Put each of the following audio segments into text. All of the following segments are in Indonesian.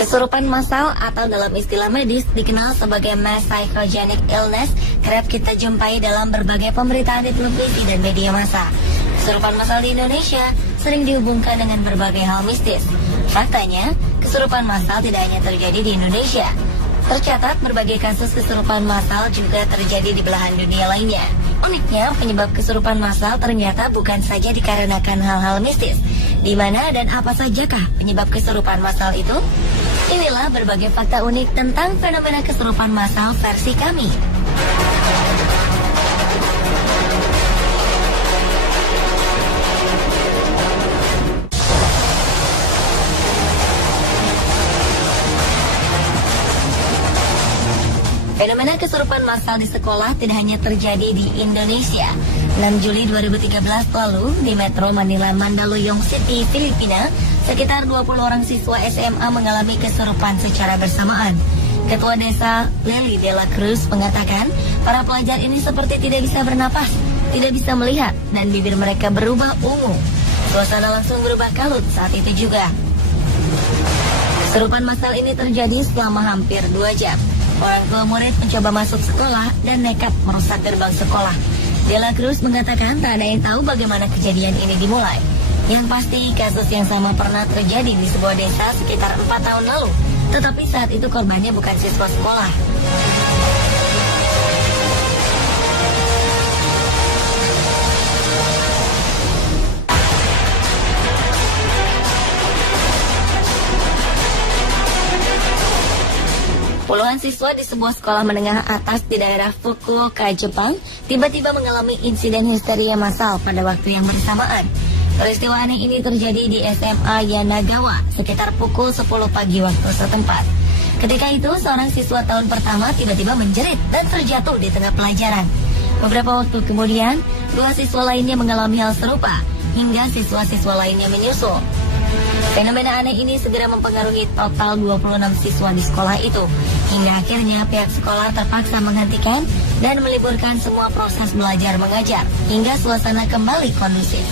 Kesurupan massal atau dalam istilah medis dikenal sebagai mass psychogenic illness kerap kita jumpai dalam berbagai pemberitaan di televisi dan media massa. Kesurupan massal di Indonesia sering dihubungkan dengan berbagai hal mistis. Faktanya, kesurupan massal tidak hanya terjadi di Indonesia. Tercatat berbagai kasus kesurupan massal juga terjadi di belahan dunia lainnya. Uniknya, penyebab kesurupan massal ternyata bukan saja dikarenakan hal-hal mistis. Di mana dan apa sajakah penyebab kesurupan massal itu? Inilah berbagai fakta unik tentang fenomena kesurupan massal versi kami. Fenomena kesurupan massal di sekolah tidak hanya terjadi di Indonesia. 6 Juli 2013 lalu, di Metro Manila Mandaluyong City, Filipina, sekitar 20 orang siswa SMA mengalami kesurupan secara bersamaan. Ketua Desa Lely de la Cruz mengatakan, para pelajar ini seperti tidak bisa bernapas, tidak bisa melihat, dan bibir mereka berubah ungu. Suasana langsung berubah kalut saat itu juga. Kesurupan massal ini terjadi selama hampir 2 jam. Orang tua murid mencoba masuk sekolah dan nekat merusak gerbang sekolah. De la Cruz mengatakan tak ada yang tahu bagaimana kejadian ini dimulai. Yang pasti kasus yang sama pernah terjadi di sebuah desa sekitar 4 tahun lalu. Tetapi saat itu korbannya bukan siswa sekolah. Puluhan siswa di sebuah sekolah menengah atas di daerah Fukuoka, Jepang, tiba-tiba mengalami insiden histeria massal pada waktu yang bersamaan. Peristiwa aneh ini terjadi di SMA Yanagawa sekitar pukul 10 pagi waktu setempat. Ketika itu, seorang siswa tahun pertama tiba-tiba menjerit dan terjatuh di tengah pelajaran. Beberapa waktu kemudian, 2 siswa lainnya mengalami hal serupa, hingga siswa-siswa lainnya menyusul. Fenomena aneh ini segera mempengaruhi total 26 siswa di sekolah itu. Hingga akhirnya pihak sekolah terpaksa menghentikan dan meliburkan semua proses belajar mengajar hingga suasana kembali kondusif.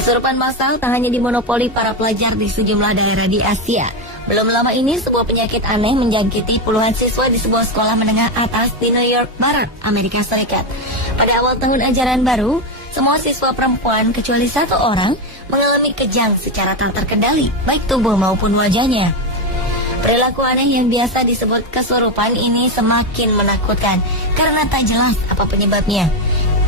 Kesurupan massal tak hanya dimonopoli para pelajar di sejumlah daerah di Asia. Belum lama ini, sebuah penyakit aneh menjangkiti puluhan siswa di sebuah sekolah menengah atas di New York Barat, Amerika Serikat. Pada awal tahun ajaran baru, semua siswa perempuan kecuali 1 orang mengalami kejang secara tak terkendali, baik tubuh maupun wajahnya. Perilaku aneh yang biasa disebut kesurupan ini semakin menakutkan karena tak jelas apa penyebabnya.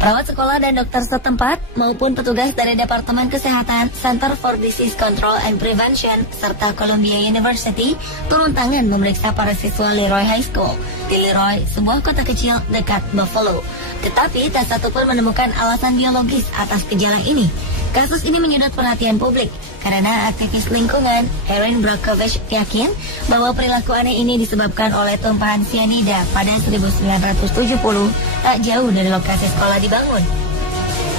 Perawat sekolah dan dokter setempat maupun petugas dari Departemen Kesehatan, Center for Disease Control and Prevention, serta Columbia University turun tangan memeriksa para siswa Leroy High School di Leroy, sebuah kota kecil dekat Buffalo. Tetapi tak satu pun menemukan alasan biologis atas gejala ini. Kasus ini menyedot perhatian publik karena aktivis lingkungan Erin Brockovich yakin bahwa perilaku aneh ini disebabkan oleh tumpahan sianida pada 1970 tak jauh dari lokasi sekolah dibangun.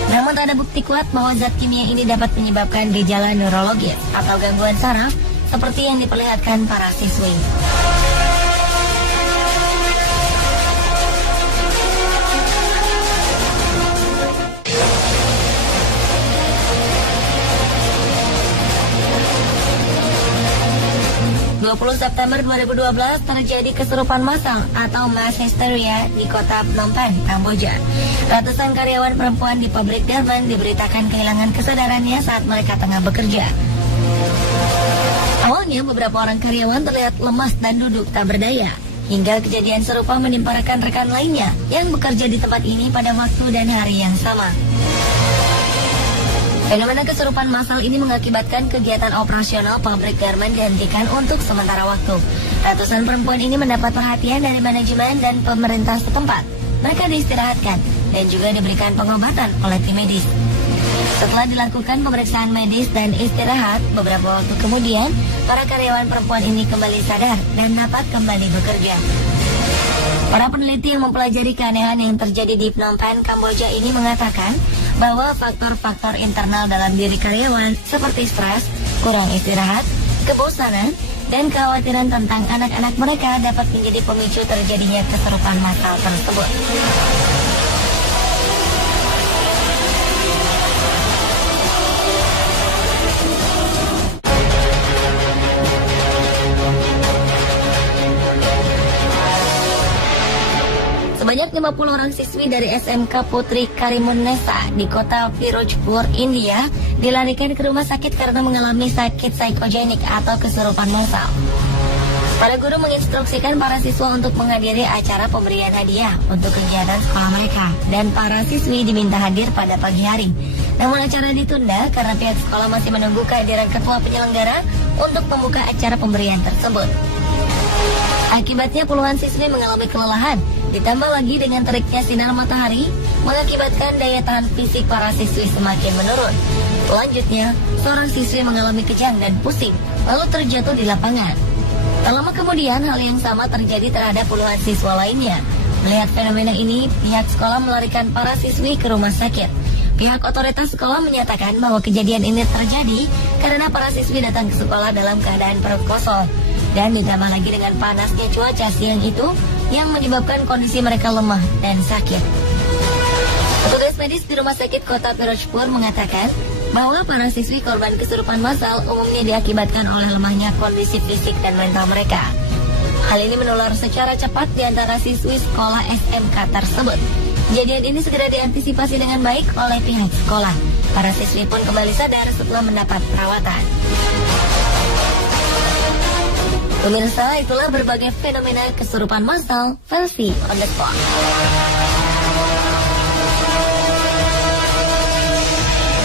Namun tak ada bukti kuat bahwa zat kimia ini dapat menyebabkan gejala neurologis atau gangguan saraf seperti yang diperlihatkan para siswi. 20 September 2012 terjadi kesurupan massal atau mass hysteria di kota Phnom Penh, Kamboja. Ratusan karyawan perempuan di pabrik garmen diberitakan kehilangan kesadarannya saat mereka tengah bekerja. Awalnya beberapa orang karyawan terlihat lemas dan duduk tak berdaya, hingga kejadian serupa menimpa rekan-rekan lainnya yang bekerja di tempat ini pada waktu dan hari yang sama. Fenomena kesurupan massal ini mengakibatkan kegiatan operasional pabrik garmen dihentikan untuk sementara waktu. Ratusan perempuan ini mendapat perhatian dari manajemen dan pemerintah setempat. Mereka diistirahatkan dan juga diberikan pengobatan oleh tim medis. Setelah dilakukan pemeriksaan medis dan istirahat, beberapa waktu kemudian, para karyawan perempuan ini kembali sadar dan dapat kembali bekerja. Para peneliti yang mempelajari keanehan yang terjadi di Phnom Penh, Kamboja ini mengatakan bahwa faktor-faktor internal dalam diri karyawan seperti stres, kurang istirahat, kebosanan, dan kekhawatiran tentang anak-anak mereka dapat menjadi pemicu terjadinya kesurupan massal tersebut. Sebanyak 50 orang siswi dari SMK Putri Karimunesa di kota Firozpur, India dilarikan ke rumah sakit karena mengalami sakit psikogenik atau kesurupan massal. Para guru menginstruksikan para siswa untuk menghadiri acara pemberian hadiah untuk kegiatan sekolah mereka, dan para siswi diminta hadir pada pagi hari. Namun acara ditunda karena pihak sekolah masih menunggu kehadiran ketua penyelenggara untuk membuka acara pemberian tersebut. Akibatnya puluhan siswi mengalami kelelahan, ditambah lagi dengan teriknya sinar matahari mengakibatkan daya tahan fisik para siswi semakin menurun. Selanjutnya, seorang siswi mengalami kejang dan pusing, lalu terjatuh di lapangan. Tak lama kemudian, hal yang sama terjadi terhadap puluhan siswa lainnya. Melihat fenomena ini, pihak sekolah melarikan para siswi ke rumah sakit. Pihak otoritas sekolah menyatakan bahwa kejadian ini terjadi karena para siswi datang ke sekolah dalam keadaan perut kosong, dan ditambah lagi dengan panasnya cuaca siang itu yang menyebabkan kondisi mereka lemah dan sakit. Petugas medis di Rumah Sakit Kota Firozpur mengatakan bahwa para siswi korban kesurupan massal umumnya diakibatkan oleh lemahnya kondisi fisik dan mental mereka. Hal ini menular secara cepat di antara siswi sekolah SMK tersebut. Kejadian ini segera diantisipasi dengan baik oleh pihak sekolah. Para siswi pun kembali sadar setelah mendapat perawatan. Pemirsa, itulah berbagai fenomena kesurupan massal versi on the spot.